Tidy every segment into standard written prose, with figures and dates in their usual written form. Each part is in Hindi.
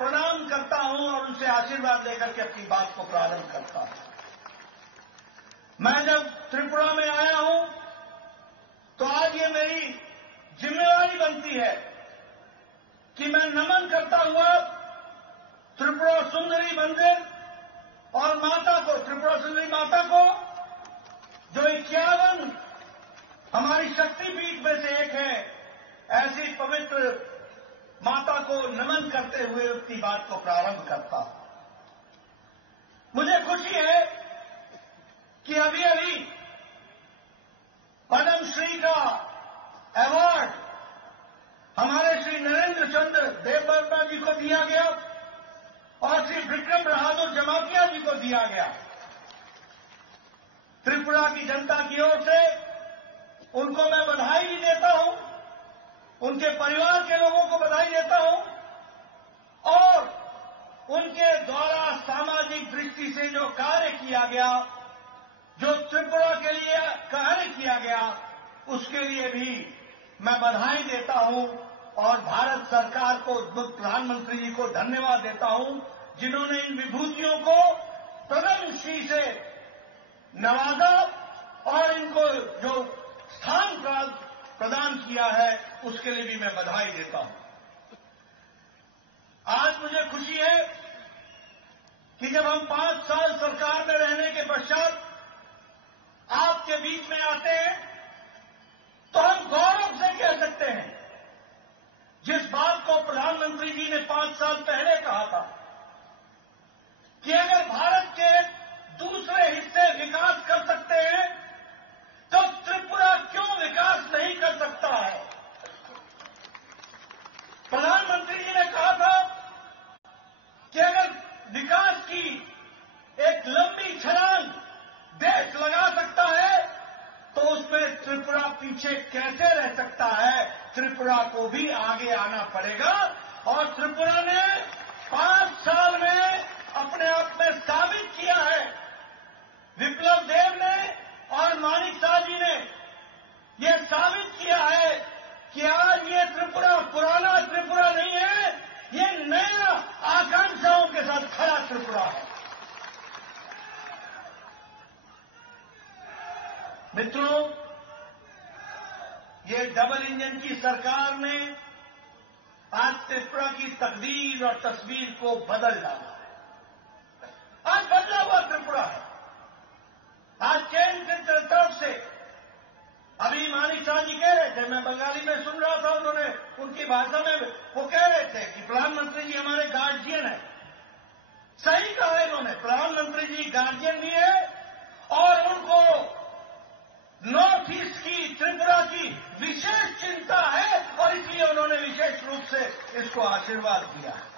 प्रणाम करता हूं और उनसे आशीर्वाद लेकर के अपनी बात को प्रारंभ करता हूं। मैं जब त्रिपुरा में आया हूं तो आज ये मेरी जिम्मेवारी बनती है कि मैं नमन करता हुआ त्रिपुरा सुंदरी मंदिर और माता को, त्रिपुरा सुंदरी माता को, जो 51 हमारी शक्तिपीठ में से एक है, ऐसी पवित्र माता को नमन करते हुए अपनी बात को प्रारंभ करता हूं। मुझे खुशी है कि अभी अभी पद्मश्री का अवार्ड हमारे श्री नरेंद्र चंद्र देववर्मा जी को दिया गया और श्री विक्रम बहादुर जमातिया जी को दिया गया। त्रिपुरा की जनता की ओर से उनको मैं बधाई भी देता हूं, उनके परिवार के लोगों को बधाई देता हूं और उनके द्वारा सामाजिक दृष्टि से जो कार्य किया गया, जो त्रिपुरा के लिए कार्य किया गया, उसके लिए भी मैं बधाई देता हूं और भारत सरकार को, प्रधानमंत्री जी को धन्यवाद देता हूं, जिन्होंने इन विभूतियों को पद्मश्री से नवाजा और इनको जो स्थान प्रदान किया है, उसके लिए भी मैं बधाई देता हूं। आज मुझे खुशी है कि जब हम 5 साल सरकार में रहने के पश्चात आपके बीच में आते हैं तो हम गौरव से कह सकते हैं, जिस बात को प्रधानमंत्री जी ने 5 साल पहले कहा था कि अगर भारत के दूसरे हिस्से विकास कर सकते हैं तो त्रिपुरा क्यों विकास नहीं कर सकता है। प्रधानमंत्री जी ने कहा था कि अगर विकास की एक लंबी छलांग देश लगा सकता है तो उसमें त्रिपुरा पीछे कैसे रह सकता है। त्रिपुरा को भी आगे आना पड़ेगा और त्रिपुरा ने 5 साल में अपने आप में साबित किया है। विप्लव देव ने और मानिक शाह जी ने यह साबित किया है कि आज ये त्रिपुरा पुराना त्रिपुरा नहीं है, ये नया आकांक्षाओं के साथ खड़ा त्रिपुरा है। मित्रों, ये डबल इंजन की सरकार ने आज त्रिपुरा की तकदीर और तस्वीर को बदल डाला है। आज बदला हुआ त्रिपुरा है। आज केंद्र की तरफ से, अभी मानिक शाह जी कह रहे थे, मैं बंगाली में सुन रहा था, उन्होंने उनकी भाषा में वो कह रहे थे कि प्रधानमंत्री जी हमारे गार्जियन है। सही कहा है इन्होंने, प्रधानमंत्री जी गार्जियन भी है और उनको नॉर्थ ईस्ट की, त्रिपुरा की विशेष चिंता है और इसलिए उन्होंने विशेष रूप से इसको आशीर्वाद दिया है।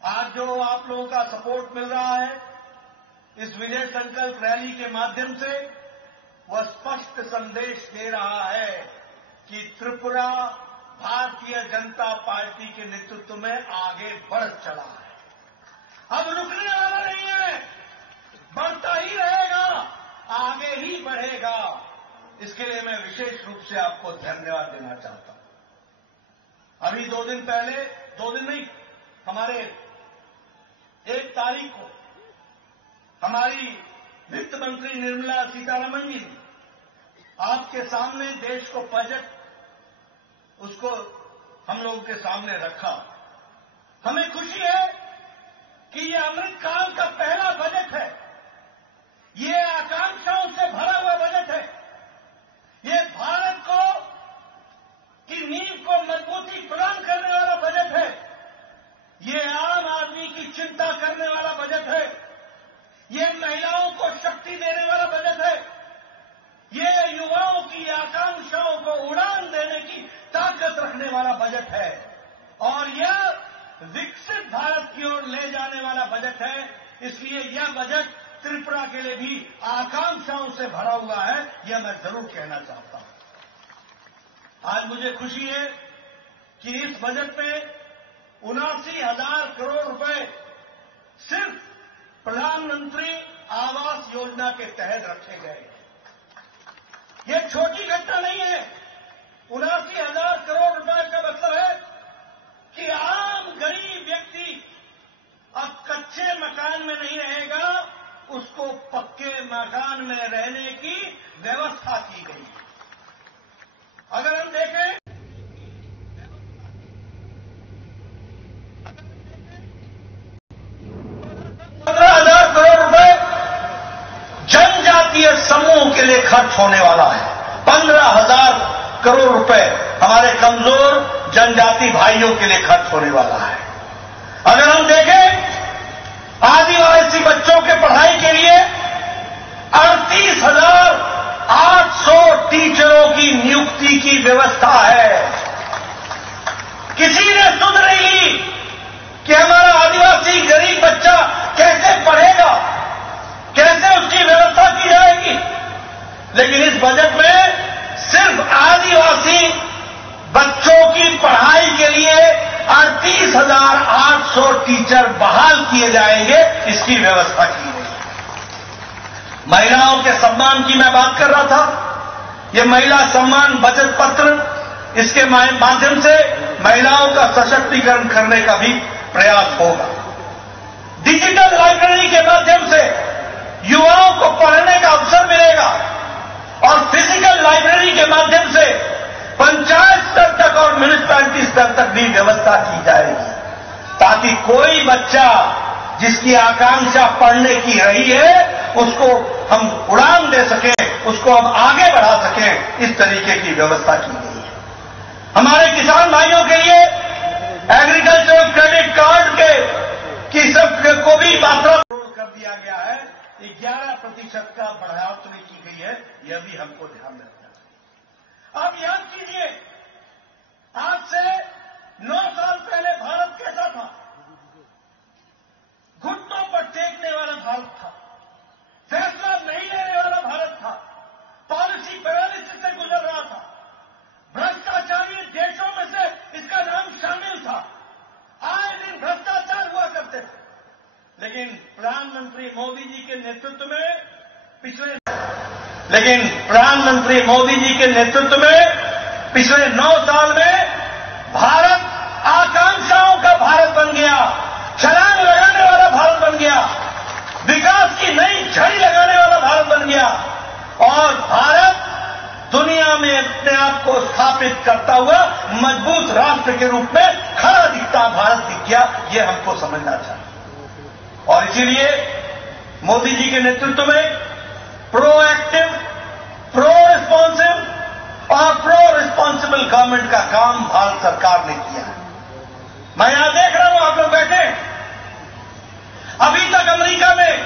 आज जो आप लोगों का सपोर्ट मिल रहा है इस विजय संकल्प रैली के माध्यम से, वह स्पष्ट संदेश दे रहा है कि त्रिपुरा भारतीय जनता पार्टी के नेतृत्व में आगे बढ़ चला है। अब रुकने वाला नहीं है, बढ़ता ही रहेगा, आगे ही बढ़ेगा। इसके लिए मैं विशेष रूप से आपको धन्यवाद देना चाहता हूं। अभी 2 दिन पहले, 2 दिन नहीं, हमारे 1 तारीख को हमारी वित्त मंत्री निर्मला सीतारमण जी ने आपके सामने देश को बजट, उसको हम लोगों के सामने रखा। हमें खुशी है कि ये अमृतकाल का पहला बजट है। ये आकांक्षाओं से भरा हुआ बजट है। ये भारत को की नींव को मजबूती प्रदान करने वाला बजट है। ये आम आदमी की चिंता करने वाला बजट है। ये महिलाओं को शक्ति देने वाला बजट है। ये युवाओं की आकांक्षाओं को उड़ान देने की ताकत रखने वाला बजट है और यह विकसित भारत की ओर ले जाने वाला बजट है। इसलिए यह बजट त्रिपुरा के लिए भी आकांक्षाओं से भरा हुआ है, यह मैं जरूर कहना चाहता हूं। आज मुझे खुशी है कि इस बजट में 79,000 करोड़ रुपए सिर्फ प्रधानमंत्री आवास योजना के तहत रखे गए। यह छोटी घटना नहीं है। 79,000 करोड़ रुपए का मतलब है कि आम गरीब मकान में रहने की व्यवस्था की गई है। अगर हम देखें 15,000 करोड़ रुपए जनजातीय समूह के लिए खर्च होने वाला है। 15,000 करोड़ रुपए हमारे कमजोर जनजाति भाइयों के लिए खर्च होने वाला है। अगर हम देखें आदिवासी बच्चों के पढ़ाई के लिए 38,800 टीचरों की नियुक्ति की व्यवस्था है। किसी ने सुध नहीं ली कि हमारा आदिवासी गरीब बच्चा कैसे पढ़ेगा, कैसे उसकी व्यवस्था की जाएगी। लेकिन इस बजट में सिर्फ आदिवासी बच्चों की पढ़ाई के लिए 38,800 टीचर बहाल किए जाएंगे, इसकी व्यवस्था की गई। महिलाओं के सम्मान की मैं बात कर रहा था। ये महिला सम्मान बचत पत्र, इसके माध्यम से महिलाओं का सशक्तिकरण करने का भी प्रयास होगा। डिजिटल लाइब्रेरी के माध्यम से युवाओं को पढ़ने का अवसर मिलेगा और फिजिकल लाइब्रेरी के माध्यम से पंचायत स्तर तक और म्युनिसिपैलिटी स्तर तक भी व्यवस्था की जाएगी, ताकि कोई बच्चा जिसकी आकांक्षा पढ़ने की रही है उसको हम उड़ान दे सकें, उसको हम आगे बढ़ा सकें। इस तरीके की व्यवस्था की गई है। हमारे किसान भाइयों के लिए एग्रीकल्चर क्रेडिट कार्ड की सब को भी मात्रा कर दिया गया है। 11% का बढ़ोतरी की गई है, यह भी हमको ध्यान रखना है। अब याद कीजिए, आज से 9 साल पहले भारत कैसा था? घुटनों पर टेकने वाला भारत था, फैसला नहीं लेने वाला भारत था, पॉलिसी पैरालिसिस से गुजर रहा था, भ्रष्टाचारी देशों में से इसका नाम शामिल था। आए दिन भ्रष्टाचार हुआ करते थे। लेकिन प्रधानमंत्री मोदी जी के नेतृत्व में पिछले 9 साल में भारत आकांक्षाओं का भारत बन गया, छलांग लगाने वाला भारत बन गया, विकास की नई झड़ी लगाने वाला भारत बन गया और भारत दुनिया में अपने आप को स्थापित करता हुआ मजबूत राष्ट्र के रूप में खड़ा दिखता भारत दिख गया। ये हमको समझना चाहिए और इसीलिए मोदी जी के नेतृत्व में प्रोएक्टिव, प्रो रिस्पॉन्सिव और प्रो रिस्पॉन्सिबल गवर्नमेंट का काम भारत सरकार ने किया है। मैं यहां देख रहा हूं, आप लोग बैठे, अभी तक अमेरिका में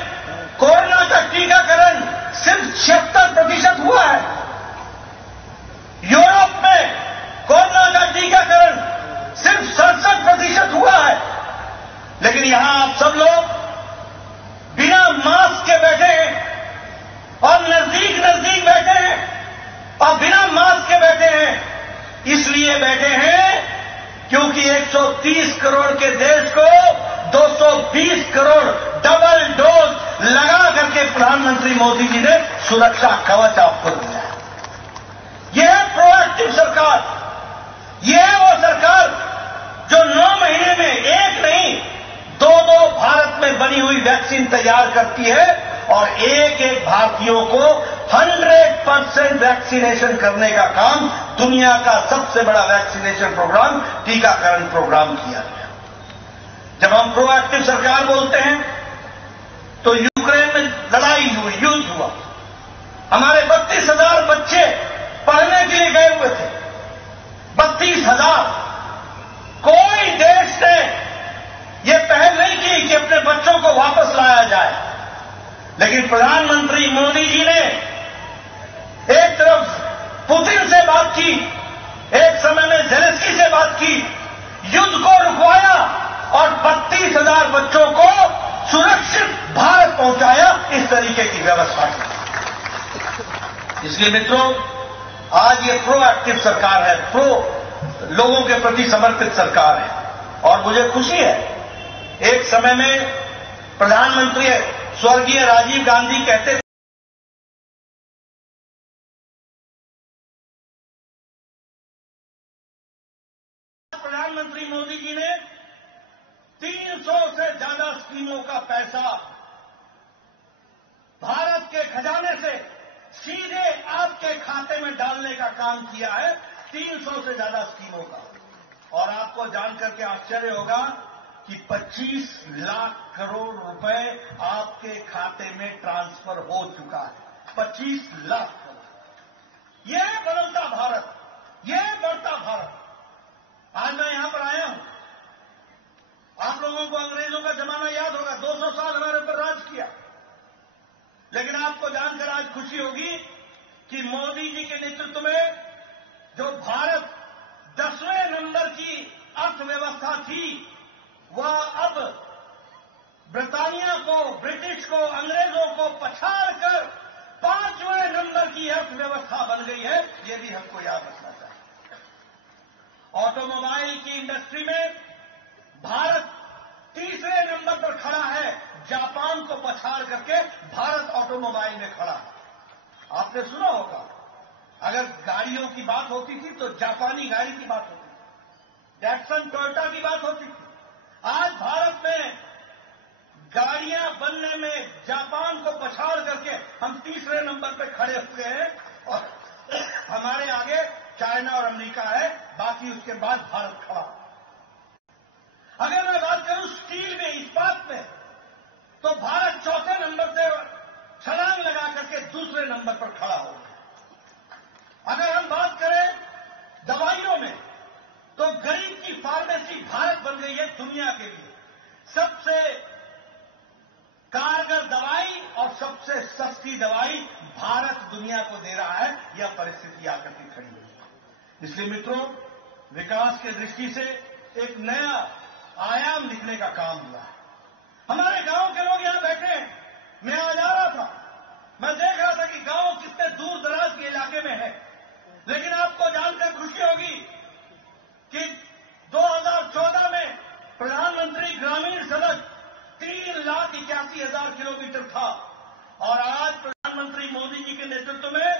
कोरोना का टीकाकरण सिर्फ 76% हुआ है। यूरोप में कोरोना का टीकाकरण सिर्फ 67% हुआ है। लेकिन यहां आप सब लोग बिना मास्क के बैठे हैं और नजदीक बैठे हैं और बिना मास्क के बैठे हैं। इसलिए बैठे हैं क्योंकि 130 करोड़ के देश को 220 करोड़ डबल डोज लगा करके प्रधानमंत्री मोदी जी ने सुरक्षा कवच आपको दिया है। यह है प्रोएक्टिव सरकार। यह है वो सरकार जो 9 महीने में एक नहीं 2 भारत में बनी हुई वैक्सीन तैयार करती है और एक भारतीयों को 100% वैक्सीनेशन करने का काम दुनिया का सबसे बड़ा वैक्सीनेशन प्रोग्राम, टीकाकरण प्रोग्राम किया गया। जब हम प्रोएक्टिव सरकार बोलते हैं तो यूक्रेन में लड़ाई हुई, युद्ध हुआ, हमारे 32,000 बच्चे पढ़ने के लिए गए हुए थे। 32,000। कोई देश ने यह पहल नहीं की कि अपने बच्चों को वापस लाया जाए। लेकिन प्रधानमंत्री मोदी जी ने एक तरफ पुतिन से बात की, एक समय में ज़ेलेंस्की से बात की, युद्ध को रुकवाया और 32,000 बच्चों को सुरक्षित भारत पहुंचाया। इस तरीके की व्यवस्था की। इसलिए मित्रों, आज ये प्रोएक्टिव सरकार है, लोगों के प्रति समर्पित सरकार है और मुझे खुशी है। एक समय में प्रधानमंत्री स्वर्गीय राजीव गांधी कहते थे, प्रधानमंत्री मोदी जी ने 300 से ज्यादा स्कीमों का पैसा भारत के आपके खाते में डालने का काम किया है, 300 से ज्यादा स्कीमों का। और आपको जानकर के आश्चर्य होगा कि 25 लाख करोड़ रुपए आपके खाते में ट्रांसफर हो चुका है। 25 लाख करोड़। यह बदलता भारत, यह बढ़ता भारत। आज मैं यहां पर आया हूं। आप लोगों को अंग्रेजों का जमाना याद होगा, 200 साल हमारे ऊपर राज किया। लेकिन आपको जानकर आज खुशी होगी कि मोदी जी के नेतृत्व में जो भारत 10वें नंबर की अर्थव्यवस्था थी, वह अब ब्रिटानिया को, ब्रिटिश को, अंग्रेजों को पछाड़कर 5वें नंबर की अर्थव्यवस्था बन गई है। यह भी हमको याद रखना चाहिए। ऑटोमोबाइल की इंडस्ट्री में भारत तीसरे नंबर पर खड़ा है। जापान को पछाड़ करके भारत ऑटोमोबाइल में खड़ा है। आपने सुना होगा, अगर गाड़ियों की बात होती थी तो जापानी गाड़ी की बात होती थी, डैटसन टोयोटा की बात होती थी। आज भारत में गाड़ियां बनने में जापान को पछाड़ करके हम तीसरे नंबर पर खड़े हुए हैं और हमारे आगे चाइना और अमेरिका है, बाकी उसके बाद भारत खड़ा। अगर मैं बात करूं स्टील में, इस्पात में, तो भारत चौथे नंबर से छलांग लगा करके दूसरे नंबर पर खड़ा हो गया। अगर हम बात करें दवाइयों में, तो गरीब की फार्मेसी भारत बन गई है दुनिया के लिए सबसे कारगर दवाई और सबसे सस्ती दवाई भारत दुनिया को दे रहा है। यह परिस्थिति आकर के खड़ी हुई है। इसलिए मित्रों, विकास की दृष्टि से एक नया आयाम लिखने का काम हुआ है। हमारे गांव के लोग यहां बैठे हैं। मैं आज आ रहा था, मैं देख रहा था कि गांव कितने दूर दराज के इलाके में है। लेकिन आपको जानकर खुशी होगी कि 2014 में प्रधानमंत्री ग्रामीण सड़क 3,81,000 किलोमीटर था और आज प्रधानमंत्री मोदी जी के नेतृत्व में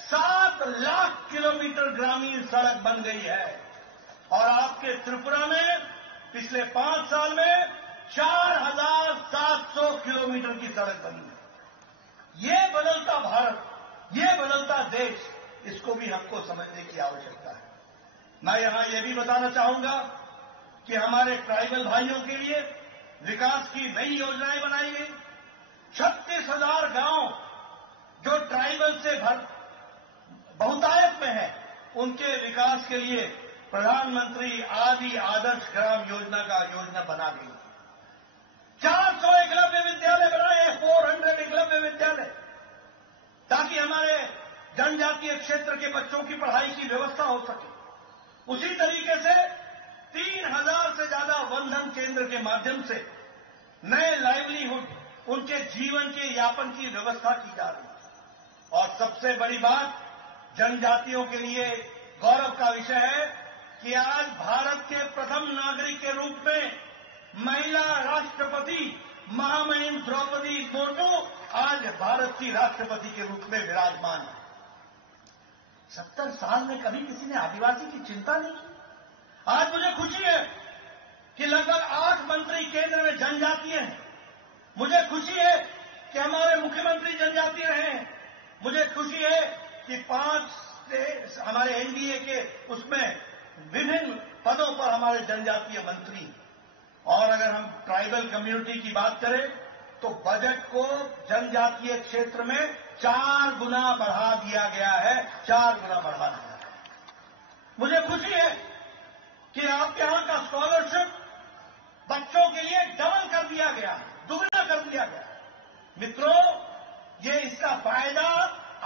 7 लाख किलोमीटर ग्रामीण सड़क बन गई है। और आपके त्रिपुरा में पिछले 5 साल में 4,700 किलोमीटर की सड़क बनी है। ये बदलता भारत, ये बदलता देश, इसको भी हमको समझने की आवश्यकता है। मैं यहां यह भी बताना चाहूंगा कि हमारे ट्राइबल भाइयों के लिए विकास की नई योजनाएं बनाई गई। 36,000 गांव जो ट्राइबल से बहुतायत में है, उनके विकास के लिए प्रधानमंत्री आदि आदर्श ग्राम योजना का योजना बना गई। 400 एकलव्य विद्यालय बनाए हैं, 400 एकलव्य विद्यालय, ताकि हमारे जनजातीय क्षेत्र के बच्चों की पढ़ाई की व्यवस्था हो सके। उसी तरीके से 3,000 से ज्यादा वंदन केंद्र के माध्यम से नए लाइवलीहुड, उनके जीवन के यापन की व्यवस्था की जा रही है। और सबसे बड़ी बात, जनजातियों के लिए गौरव का विषय है कि आज भारत के प्रथम नागरिक के रूप में महिला राष्ट्रपति महामहिम द्रौपदी मुर्मू आज भारत की राष्ट्रपति के रूप में विराजमान है। 70 साल में कभी किसी ने आदिवासी की चिंता नहीं की। आज मुझे खुशी है कि लगभग 8 मंत्री केंद्र में जनजातीय हैं। मुझे खुशी है कि हमारे मुख्यमंत्री जनजातीय रहे हैं। मुझे खुशी है कि 5 हमारे एनडीए के उसमें विभिन्न पदों पर हमारे जनजातीय मंत्री। और अगर हम ट्राइबल कम्युनिटी की बात करें तो बजट को जनजातीय क्षेत्र में 4 गुना बढ़ा दिया गया है, 4 गुना बढ़ा दिया है। मुझे खुशी है कि आप यहां का स्कॉलरशिप बच्चों के लिए डबल कर दिया गया, दुगना कर दिया गया। मित्रों, ये इसका फायदा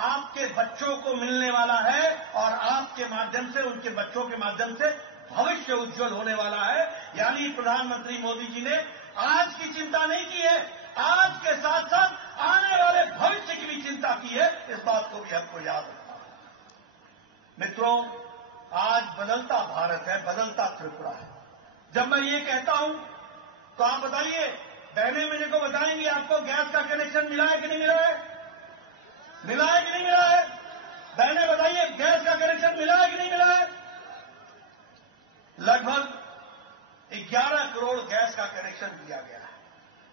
आपके बच्चों को मिलने वाला है और आपके माध्यम से, उनके बच्चों के माध्यम से भविष्य उज्जवल होने वाला है। यानी प्रधानमंत्री मोदी जी ने आज की चिंता नहीं की है, आज के साथ साथ आने वाले भविष्य की भी चिंता की है। इस बात को भी हमको याद रखना है। मित्रों, आज बदलता भारत है, बदलता त्रिपुरा है। जब मैं ये कहता हूं तो आप बताइए, बहनें मेरे को बताएंगी आपको गैस का कनेक्शन मिला है कि नहीं मिला है? मिला है कि नहीं मिला है? बहनें बताइए, गैस का कनेक्शन मिला है कि नहीं मिला है? लगभग 11 करोड़ गैस का कनेक्शन दिया गया है।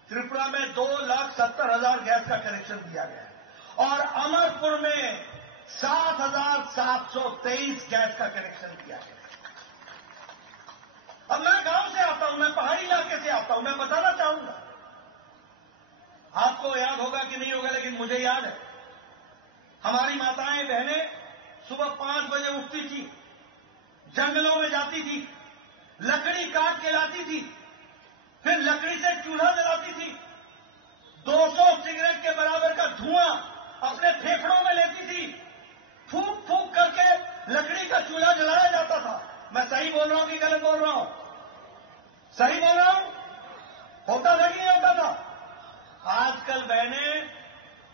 त्रिपुरा में 2,70,000 गैस का कनेक्शन दिया गया है और अमरपुर में 7,723 गैस का कनेक्शन किया गया। अब मैं गांव से आता हूं, मैं पहाड़ी इलाके से आता हूं, मैं बताना चाहूंगा, आपको याद होगा कि नहीं होगा, लेकिन मुझे याद है, हमारी माताएं बहनें सुबह 5 बजे उठती थी, जंगलों में जाती थी, लकड़ी काट के लाती थी, फिर लकड़ी से चूल्हा जलाती थी, 200 सिगरेट के बराबर का धुआं अपने फेफड़ों में लेती थी, फूंक फूंक करके लकड़ी का चूल्हा जलाया जाता था। मैं सही बोल रहा हूं कि गलत बोल रहा हूं? सही बोल रहा हूं? होता था कि नहीं होता था? आजकल बहनें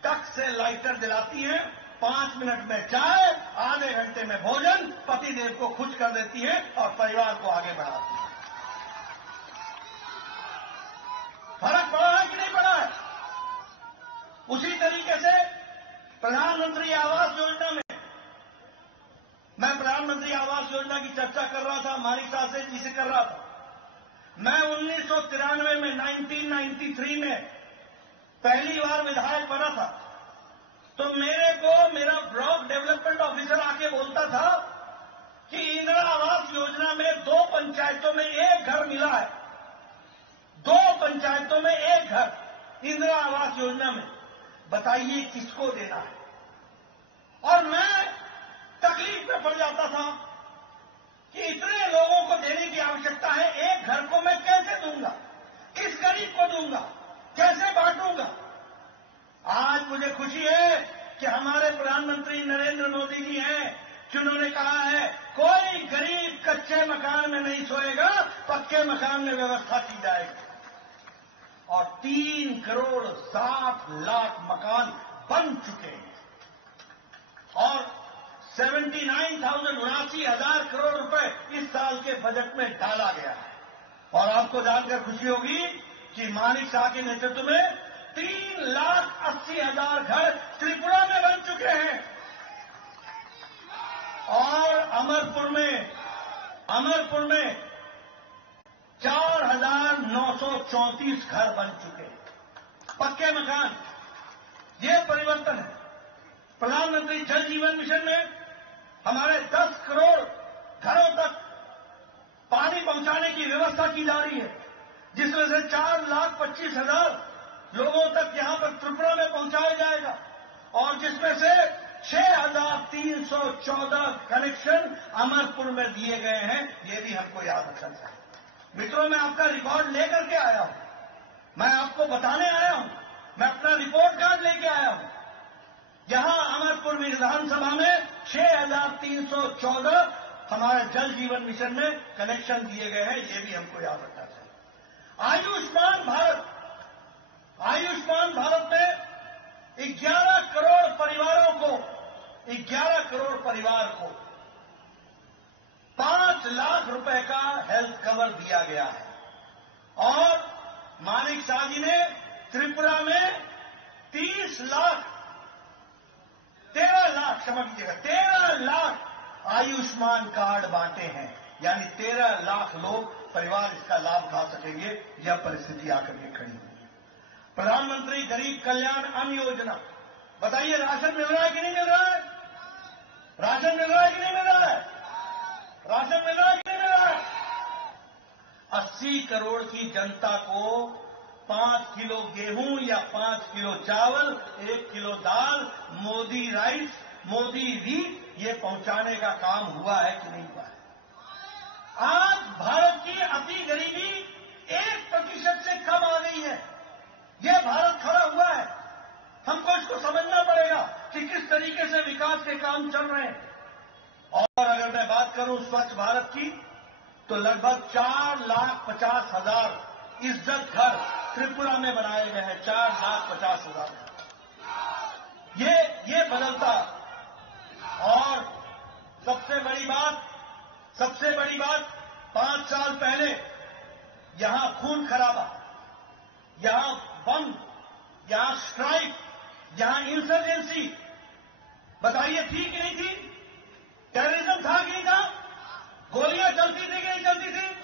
टक से लाइटर जलाती हैं, 5 मिनट में चाय, आधे घंटे में भोजन, पतिदेव को खुश कर देती हैं और परिवार को आगे बढ़ाती हैं। फर्क पड़ा है कि नहीं पड़ा है? उसी तरीके से प्रधानमंत्री आवास योजना में, मैं प्रधानमंत्री आवास योजना की चर्चा कर रहा था, मानिक साहब से जिसे कर रहा था। मैं 1993 में 1993 में पहली बार विधायक बना था, तो मेरे को मेरा ब्लॉक डेवलपमेंट ऑफिसर आके बोलता था कि इंदिरा आवास योजना में 2 पंचायतों में 1 घर मिला है, 2 पंचायतों में 1 घर इंदिरा आवास योजना में, बताइए किसको देना है? और मैं तकलीफ में पड़ जाता था कि इतने लोगों को देने की आवश्यकता है, 1 घर को मैं कैसे दूंगा, किस गरीब को दूंगा, कैसे बांटूंगा? आज मुझे खुशी है कि हमारे प्रधानमंत्री नरेंद्र मोदी जी हैं, जिन्होंने कहा है कोई गरीब कच्चे मकान में नहीं सोएगा, पक्के मकान में व्यवस्था की जाएगी। और 3 करोड़ 60 लाख मकान बन चुके हैं और 79,79,000 करोड़ रुपए इस साल के बजट में डाला गया है। और आपको जानकर खुशी होगी कि मानिक शाह के नेतृत्व में 3,80,000 घर त्रिपुरा में बन चुके हैं और अमरपुर में 4,934 घर बन चुके हैं, पक्के मकान। ये परिवर्तन है। प्रधानमंत्री जल जीवन मिशन में हमारे 10 करोड़ घरों तक पानी पहुंचाने की व्यवस्था की जा रही है, जिसमें से 4,25,000 लोगों तक यहां पर त्रिपुरा में पहुंचाया जाएगा और जिसमें से 6,314 कनेक्शन अमरपुर में दिए गए हैं। ये भी हमको याद रखना चाहिए। मित्रों, मैं आपका रिकॉर्ड लेकर के आया हूं, मैं आपको बताने आया हूं, मैं अपना रिपोर्ट कार्ड लेके आया हूं। यहां अमरपुर विधानसभा में 6,314 हमारे जल जीवन मिशन में कनेक्शन दिए गए हैं। ये भी हमको याद रखना चाहिए। आयुष्मान भारत में 11 करोड़ परिवारों को 5 लाख रुपए का हेल्थ कवर दिया गया है। और मानिक शाह जी ने त्रिपुरा में 13 लाख आयुष्मान कार्ड बांटे हैं, यानी 13 लाख लोग परिवार इसका लाभ उठा सकेंगे। यह परिस्थिति आकर के खड़ी हुई है। प्रधानमंत्री गरीब कल्याण अन्न योजना, बताइए राशन मिल रहा है कि नहीं मिल रहा है? राशन मिल रहा है कि नहीं मिल रहा है? राशन मिल रहा है कि नहीं मिल रहा है? 80 करोड़ की जनता को 5 किलो गेहूं या 5 किलो चावल, 1 किलो दाल, मोदी राइस, मोदी व्हीट, ये पहुंचाने का काम हुआ है कि नहीं हुआ है? आज भारत की अति गरीबी 1% से कम आ गई है। यह भारत खड़ा हुआ है। हमको इसको समझना पड़ेगा कि किस तरीके से विकास के काम चल रहे हैं। और अगर मैं बात करूं स्वच्छ भारत की, तो लगभग 4,50,000 इज्जत घर त्रिपुरा में बनाए गए हैं। 4,50,000। ये बदलता। और सबसे बड़ी बात 5 साल पहले यहां खून खराबा, यहां बम, यहां स्ट्राइक, यहां इंसर्जेंसी, बताइए थी कि नहीं थी? टेररिज्म था कि नहीं था? गोलियां चलती थी कि नहीं चलती थी?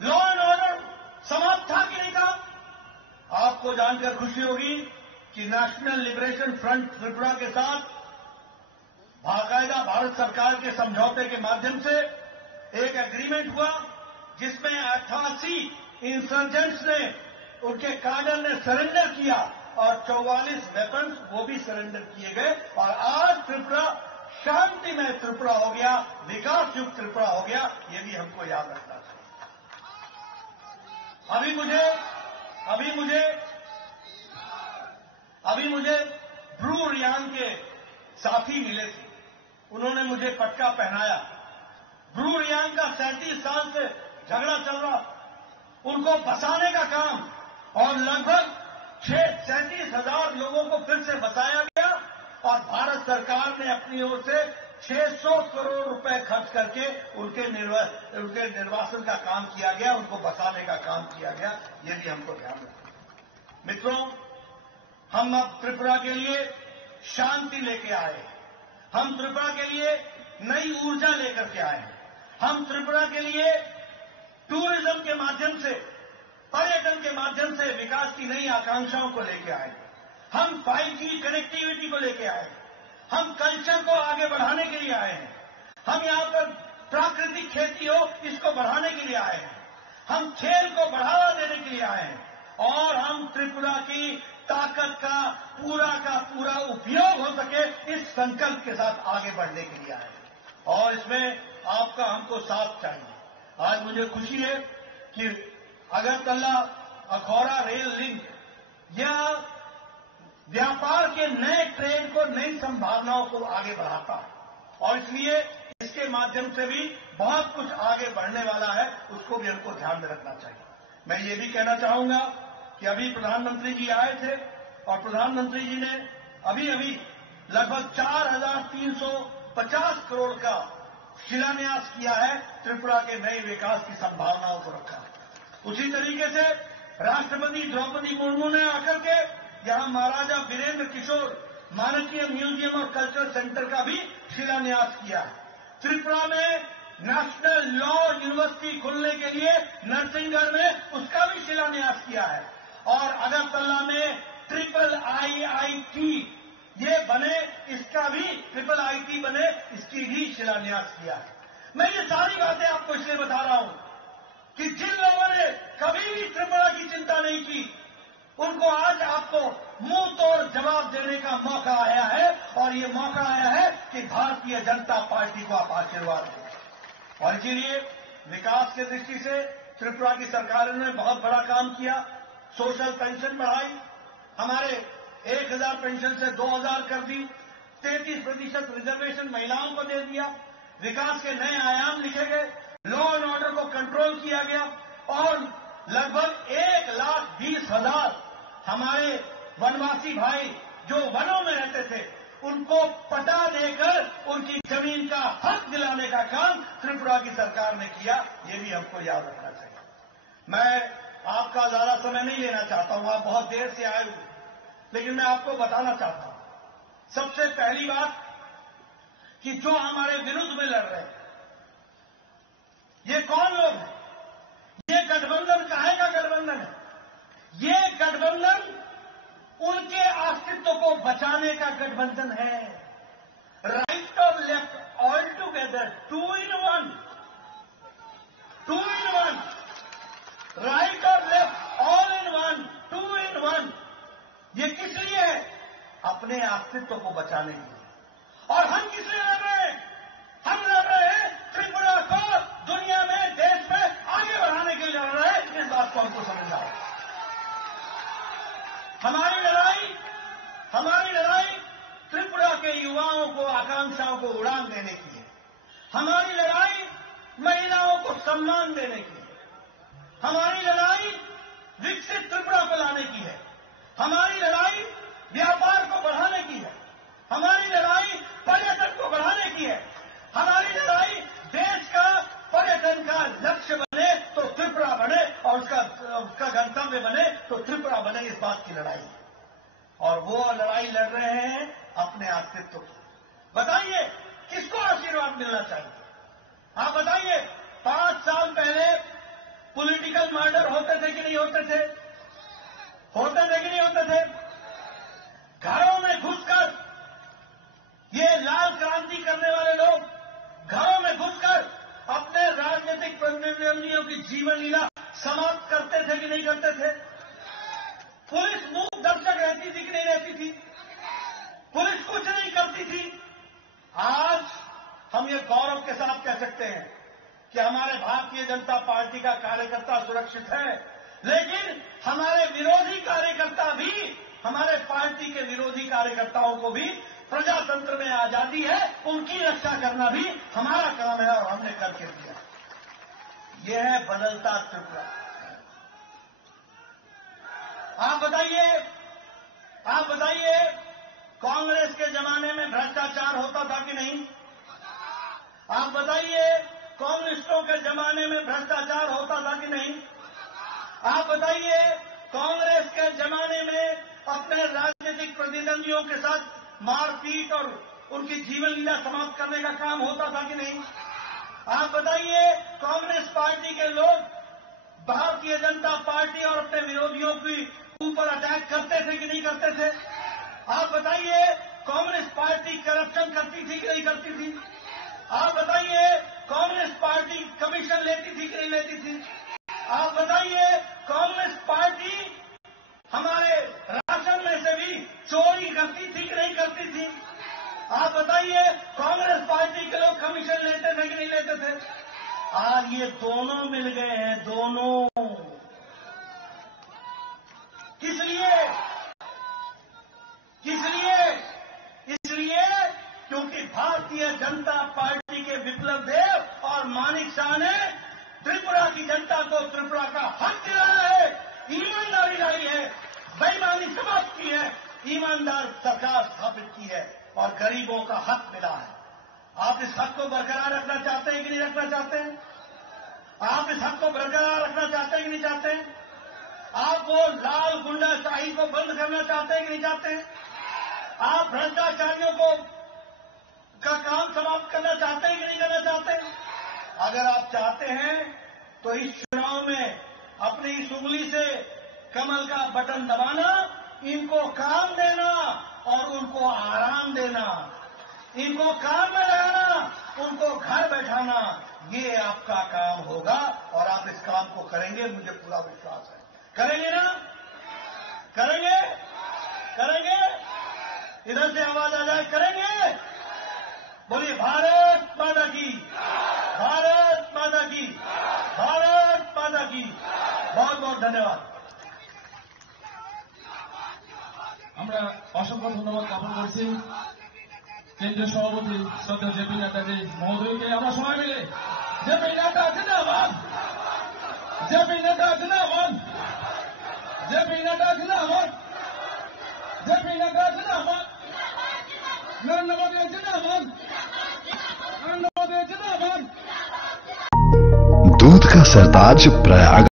लॉ एंड ऑर्डर समाप्त था कि नहीं था? आपको जानकर खुशी होगी कि नेशनल लिबरेशन फ्रंट त्रिपुरा के साथ बाकायदा भारत सरकार के समझौते के माध्यम से एक एग्रीमेंट हुआ जिसमें 88 इंसर्जेंट्स ने, उनके काडर ने सरेंडर किया और 44 वेपन्स वो भी सरेंडर किए गए और आज त्रिपुरा शांतिमय त्रिपुरा हो गया, विकास युक्त त्रिपुरा हो गया। ये भी हमको याद रखना चाहिए। अभी मुझे ब्रू रियांग के साथी मिले थे, उन्होंने मुझे पटका पहनाया। ब्रू रियांग का 37 साल से झगड़ा चल रहा, उनको बसाने का काम और लगभग 37,000 लोगों को फिर से बसाया गया और भारत सरकार ने अपनी ओर से 600 करोड़ रुपए खर्च करके उनके निर्वासन का काम किया गया, उनको बसाने का काम किया गया। ये भी हमको ध्यान रखना। मित्रों, हम अब त्रिपुरा के लिए शांति लेके आए हैं, हम त्रिपुरा के लिए नई ऊर्जा लेकर के आए हैं, हम त्रिपुरा के लिए टूरिज्म के माध्यम से, पर्यटन के माध्यम से विकास की नई आकांक्षाओं को लेके आए, हम 5G कनेक्टिविटी को लेके आए, हम कल्चर को आगे बढ़ाने के लिए आए हैं, हम यहां पर प्राकृतिक खेती हो इसको बढ़ाने के लिए आए हैं, हम खेल को बढ़ावा देने के लिए आए हैं और हम त्रिपुरा की ताकत का पूरा उपयोग हो सके इस संकल्प के साथ आगे बढ़ने के लिए आए हैं और इसमें आपका हमको साथ चाहिए। आज मुझे खुशी है कि अगरतला अखौरा रेल लिंक या व्यापार के नए ट्रेंड को, नई संभावनाओं को आगे बढ़ाता है और इसलिए इसके माध्यम से भी बहुत कुछ आगे बढ़ने वाला है, उसको भी हमको ध्यान में रखना चाहिए। मैं ये भी कहना चाहूंगा कि अभी प्रधानमंत्री जी आए थे और प्रधानमंत्री जी ने अभी लगभग 4,350 करोड़ का शिलान्यास किया है, त्रिपुरा के नए विकास की संभावनाओं को रखा है। उसी तरीके से राष्ट्रपति द्रौपदी मुर्मू ने आकर के यहां महाराजा वीरेंद्र किशोर मानकीय म्यूजियम और कल्चरल सेंटर का भी शिलान्यास किया है। त्रिपुरा में नेशनल लॉ यूनिवर्सिटी खुलने के लिए नरसिंहगढ़ में उसका भी शिलान्यास किया है और अगरतला में ट्रिपल IIT ये बने, इसका भी ट्रिपल IIT बने, इसकी भी शिलान्यास किया है। मैं ये सारी बातें आपको इसलिए बता रहा हूं कि जिन लोगों ने कभी भी त्रिपुरा की चिंता नहीं की, उनको आज आपको मुंह तोड़ जवाब देने का मौका आया है और ये मौका आया है कि भारतीय जनता पार्टी को आप आशीर्वाद दें और इसीलिए विकास की दृष्टि से त्रिपुरा की सरकार ने बहुत बड़ा काम किया। सोशल पेंशन बढ़ाई, हमारे 1,000 पेंशन से 2,000 कर दी, 33% रिजर्वेशन महिलाओं को दे दिया, विकास के नए आयाम लिखे गए, लॉ एंड ऑर्डर को कंट्रोल किया गया और लगभग 1,20,000 हमारे वनवासी भाई जो वनों में रहते थे उनको पटा देकर उनकी जमीन का हक दिलाने का काम त्रिपुरा की सरकार ने किया। ये भी हमको याद रखना चाहिए। मैं आपका ज्यादा समय नहीं लेना चाहता हूं, आप बहुत देर से आए हुए, लेकिन मैं आपको बताना चाहता हूं सबसे पहली बात कि जो हमारे विरुद्ध में लड़ रहे हैं ये कौन लोग हैं, ये गठबंधन काहे का गठबंधन है? ये गठबंधन उनके अस्तित्व को बचाने का गठबंधन है। राइट और left all together, 2 in 1, 2 in 1, right और लेफ्ट ऑल इन 1, 2 in 1। ये किस लिए है? अपने अस्तित्व को बचाने के लिए। और हम किस लिए लड़ रहे हैं? हम लड़ रहे हैं त्रिपुरा को दुनिया में, देश में आगे बढ़ाने के लिए लड़ रहे हैं। इस बात को हमको समझना है। हमारी लड़ाई त्रिपुरा के युवाओं को, आकांक्षाओं को उड़ान देने की है। हमारी लड़ाई महिलाओं को सम्मान देने की है। हमारी लड़ाई विकसित त्रिपुरा को लाने की है। हमारी लड़ाई व्यापार को बढ़ाने की है। हमारी लड़ाई पर्यटन को बढ़ाने की है। हमारी लड़ाई देश का पर्यटन का लक्ष्य बने तो त्रिपुरा बने और उसका गंतव्य बने तो त्रिपुरा बने, इस बात की लड़ाई है। और वो लड़ाई लड़ रहे हैं अपने अस्तित्व की। बताइए किसको आशीर्वाद मिलना चाहिए? आप बताइए, 5 साल पहले पॉलिटिकल मर्डर होते थे कि नहीं होते थे? होते थे कि नहीं होते थे? घरों में घुसकर ये लाल क्रांति जीवन लीला समाप्त करते थे कि नहीं करते थे? पुलिस मूक दर्शक रहती थी कि नहीं रहती थी? पुलिस कुछ नहीं करती थी। आज हम ये गौरव के साथ कह सकते हैं कि हमारे भारतीय जनता पार्टी का कार्यकर्ता सुरक्षित है, लेकिन हमारे विरोधी कार्यकर्ता भी, हमारे पार्टी के विरोधी कार्यकर्ताओं को भी प्रजातंत्र में आजादी है, उनकी रक्षा करना भी हमारा काम है और हमने करके दिया। यह है बदलता त्रिपुरा। आप बताइए, कांग्रेस के जमाने में भ्रष्टाचार होता था कि नहीं? आप बताइए, कम्युनिस्टों के जमाने में भ्रष्टाचार होता था कि नहीं? आप बताइए, कांग्रेस के जमाने में अपने राजनीतिक प्रतिद्वंदियों के साथ मारपीट और उनकी जीवन लीला समाप्त करने का काम होता था कि नहीं? आप बताइए, कांग्रेस पार्टी के लोग भारतीय जनता पार्टी और अपने विरोधियों के ऊपर अटैक करते थे कि नहीं करते थे? आप बताइए, कांग्रेस पार्टी करप्शन करती थी कि नहीं करती थी? आप बताइए, कांग्रेस पार्टी कमीशन लेती थी कि नहीं लेती थी? आप बताइए, कांग्रेस पार्टी हमारे राशन में से भी चोरी करती थी कि नहीं करती थी? आप बताइए, कांग्रेस पार्टी के लोग कमीशन लेते थे कि नहीं लेते थे? आज ये दोनों मिल गए हैं, दोनों। किस लिए? इसलिए क्योंकि भारतीय जनता पार्टी के विप्लव देव और मानिक शाह ने त्रिपुरा की जनता को त्रिपुरा का हक दिलाया है, ईमानदारी लाई है, बेईमानी समाप्त की है, ईमानदार सरकार स्थापित की है और गरीबों का हक मिला है। आप इस हक को बरकरार रखना चाहते हैं कि नहीं रखना चाहते हैं? आप इस हक को बरकरार रखना चाहते हैं कि नहीं चाहते हैं? आप वो लाल गुंडाशाही को बंद करना चाहते हैं कि नहीं चाहते हैं? आप भ्रष्टाचारियों का काम समाप्त करना चाहते हैं कि नहीं करना चाहते हैं? अगर आप चाहते हैं तो इस चुनाव में अपनी इस उंगली से कमल का बटन दबाना, इनको काम देना और उनको आराम देना, इनको काम में लगाना, उनको घर बैठाना, ये आपका काम होगा और आप इस काम को करेंगे, मुझे पूरा विश्वास है। करेंगे ना? करेंगे? इधर से आवाज आ जाए, करेंगे? बोलिए भारत माता की, भारत माता की, भारत माता की। बहुत बहुत धन्यवाद। আমরা অসংখ্য ধন্যবাদ জ্ঞাপন করছি কেন্দ্রীয় সভাপতি শ্রদ্ধা জেপি নাড্ডাজি মহোদয়কে। আমরা সবাই মিলে জেপি নাড্ডা জিন্দাবাদ, জেপি নাড্ডা জিন্দাবাদ, জেপি নাড্ডা জিন্দাবাদ, জেপি নাড্ডা জিন্দাবাদ, নরেন্দ্র মোদী जिंदाबाद, नरेंद्र मोदी जिंदाबाद। दूध का सरताज प्रयाग